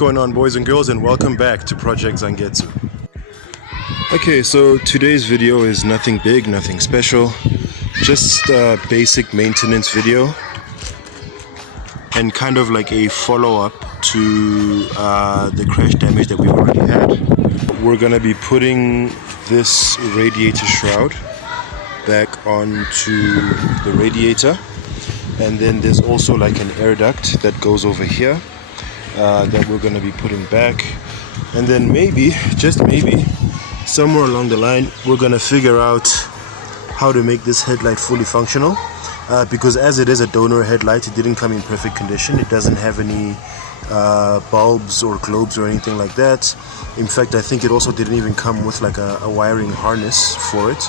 going on, boys and girls, and welcome back to Project Zangetsu. Okay, so today's video is nothing big, nothing special, just a basic maintenance video and kind of like a follow-up to the crash damage that we've already had. We're gonna be putting this radiator shroud back onto the radiator, and then there's also like an air duct that goes over here that we're going to be putting back, and then maybe, just maybe, somewhere along the line we're going to figure out how to make this headlight fully functional, because as it is a donor headlight, it didn't come in perfect condition. It doesn't have any bulbs or globes or anything like that. In fact, I think it also didn't even come with like a wiring harness for it.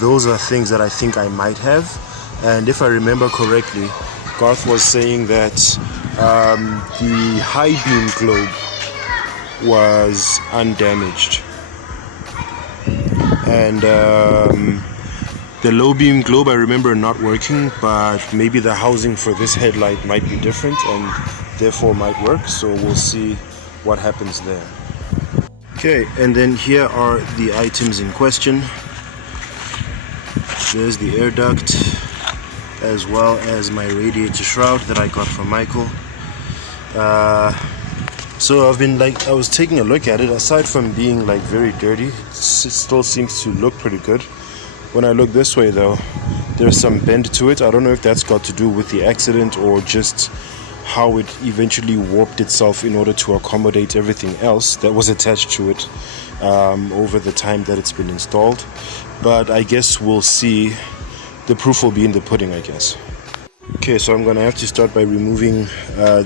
Those are things that I think I might have, and if I remember correctly, Garth was saying that the high beam globe was undamaged, and the low beam globe I remember not working, but maybe the housing for this headlight might be different and therefore might work, so we'll see what happens there. Okay, and then here are the items in question. There's the air duct, as well as my radiator shroud that I got from Michael. So I was taking a look at it. Aside from being like very dirty, it still seems to look pretty good. When I look this way though, there's some bend to it. I don't know if that's got to do with the accident or just how it eventually warped itself in order to accommodate everything else that was attached to it over the time that it's been installed. But I guess we'll see. The proof will be in the pudding, I guess. Okay, so I'm gonna have to start by removing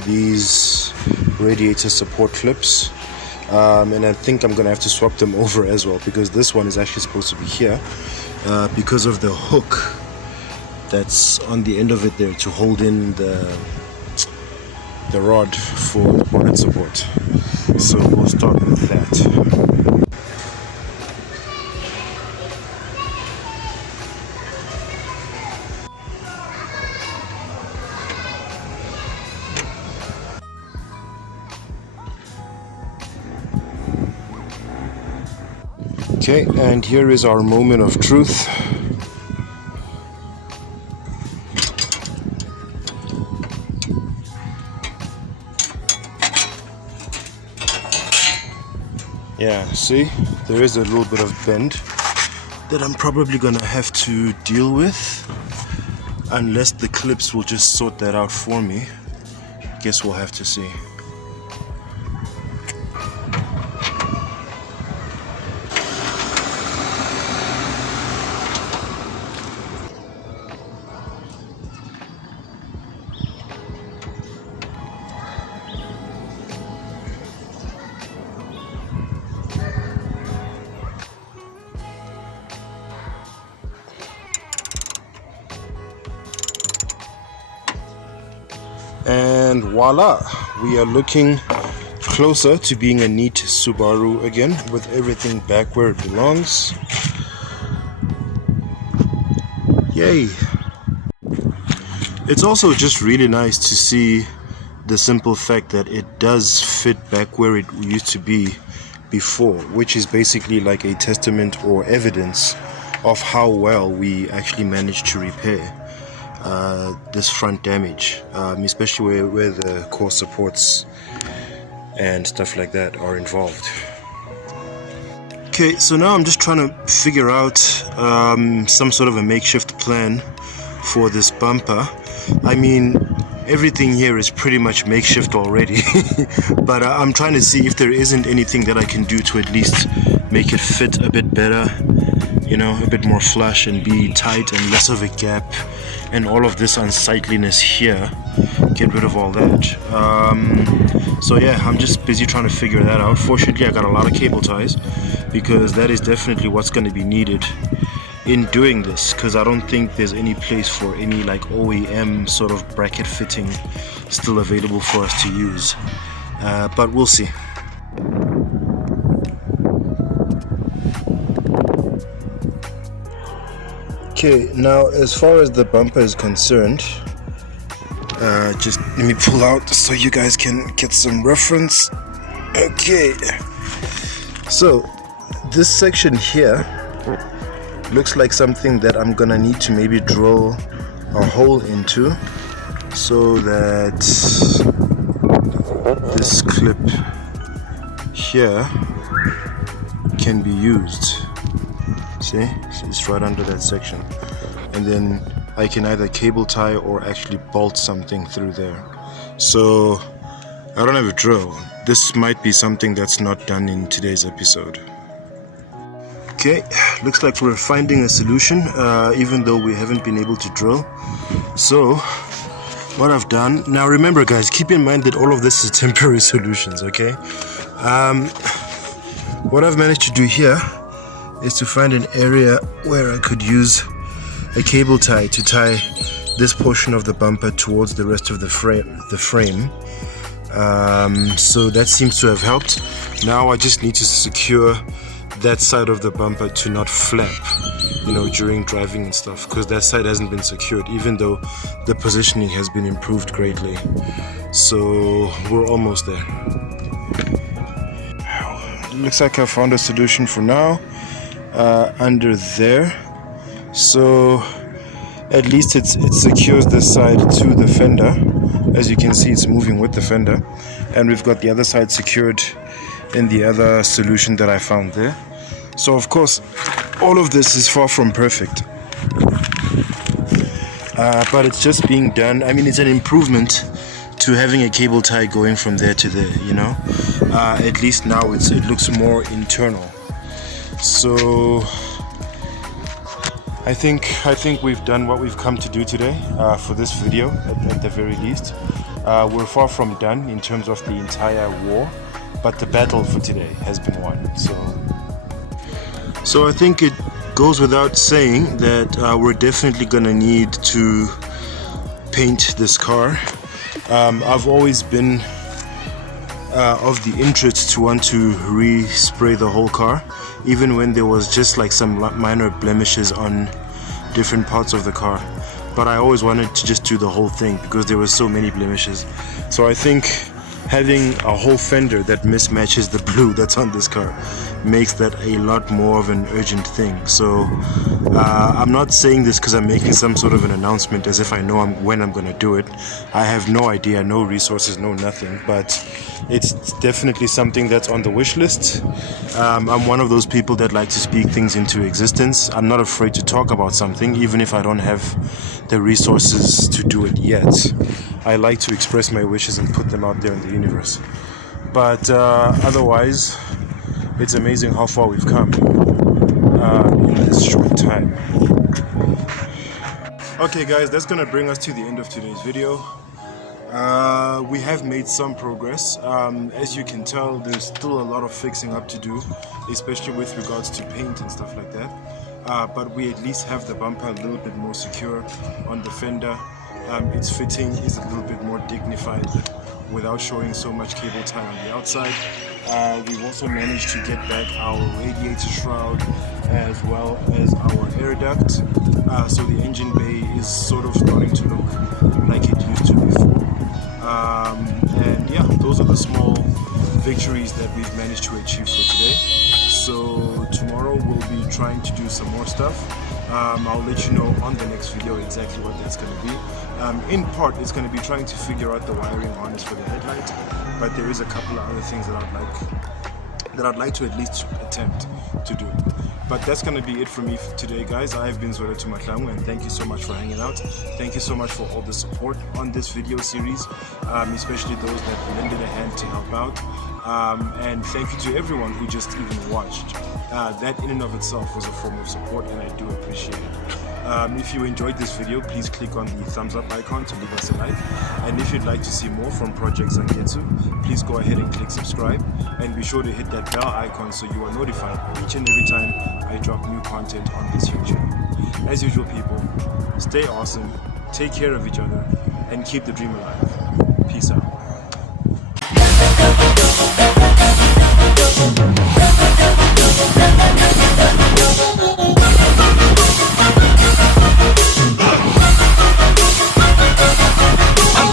these radiator support clips, and I think I'm gonna have to swap them over as well, because this one is actually supposed to be here because of the hook that's on the end of it there to hold in the rod for the bonnet support. So we'll start with that. Okay, and here is our moment of truth. Yeah, see, there is a little bit of bend that I'm probably gonna have to deal with, unless the clips will just sort that out for me. Guess we'll have to see. And voila, we are looking closer to being a neat Subaru again, with everything back where it belongs. Yay! It's also just really nice to see the simple fact that it does fit back where it used to be before, which is basically like a testament or evidence of how well we actually managed to repair this front damage, especially where the core supports and stuff like that are involved. Okay, so now I'm just trying to figure out some sort of a makeshift plan for this bumper. I mean, everything here is pretty much makeshift already, but I'm trying to see if there isn't anything that I can do to at least make it fit a bit better, you know, a bit more flush and be tight and less of a gap, and all of this unsightliness here, get rid of all that. So yeah, I'm just busy trying to figure that out. Fortunately, I got a lot of cable ties, because that is definitely what's going to be needed in doing this, because I don't think there's any place for any like OEM sort of bracket fitting still available for us to use, but we'll see. Okay, now as far as the bumper is concerned, Just let me pull out so you guys can get some reference. Okay, so this section here looks like something that I'm gonna need to maybe drill a hole into so that this clip here can be used. See, it's right under that section, and then I can either cable tie or actually bolt something through there. So I don't have a drill. This might be something that's not done in today's episode. Okay, looks like we're finding a solution, even though we haven't been able to drill. So what I've done, now remember guys, keep in mind that all of this is temporary solutions, okay? What I've managed to do here is to find an area where I could use a cable tie to tie this portion of the bumper towards the rest of the frame. So that seems to have helped. Now I just need to secure that side of the bumper to not flap, you know, during driving and stuff, because that side hasn't been secured, even though the positioning has been improved greatly. So we're almost there. Looks like I found a solution for now, under there. So at least it secures this side to the fender. As you can see, it's moving with the fender, and we've got the other side secured in the other solution that I found there. So of course all of this is far from perfect, but it's just being done. I mean, it's an improvement to having a cable tie going from there to there, you know. At least now it looks more internal. So I think we've done what we've come to do today for this video, at the very least. We're far from done in terms of the entire war, but the battle for today has been won. So I think it goes without saying that we're definitely gonna need to paint this car. I've always been of the interest to want to respray the whole car, even when there was just like some minor blemishes on different parts of the car. But I always wanted to just do the whole thing because there were so many blemishes. So I think having a whole fender that mismatches the blue that's on this car makes that a lot more of an urgent thing. So I'm not saying this because I'm making some sort of an announcement as if I know when I'm gonna do it. I have no idea, no resources, no nothing, but it's definitely something that's on the wish list. I'm one of those people that like to speak things into existence. I'm not afraid to talk about something even if I don't have the resources to do it yet. I like to express my wishes and put them out there in the universe. But otherwise, it's amazing how far we've come in this short time. Okay guys, that's gonna bring us to the end of today's video. We have made some progress. As you can tell, there's still a lot of fixing up to do, especially with regards to paint and stuff like that. But we at least have the bumper a little bit more secure on the fender. Its fitting is a little bit more dignified without showing so much cable tie on the outside. We've also managed to get back our radiator shroud as well as our air duct. So the engine bay is sort of starting to look like it used to before. And yeah, those are the small victories that we've managed to achieve for today. So tomorrow we'll be trying to do some more stuff. I'll let you know on the next video exactly what that's going to be. In part, it's going to be trying to figure out the wiring harness for the headlight, but there is a couple of other things that I'd like to at least attempt to do. But that's going to be it for me today, guys. I've been Zangetsu, and thank you so much for hanging out. Thank you so much for all the support on this video series, especially those that lended a hand to help out. And thank you to everyone who just even watched. That in and of itself was a form of support, and I do appreciate it. If you enjoyed this video, please click on the thumbs up icon to leave us a like. And if you'd like to see more from Project Zangetsu, please go ahead and click subscribe, and be sure to hit that bell icon so you are notified each and every time I drop new content on this here channel. As usual, people, stay awesome, take care of each other, and keep the dream alive. Peace out.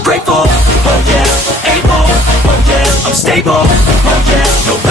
Grateful label. Oh yeah, no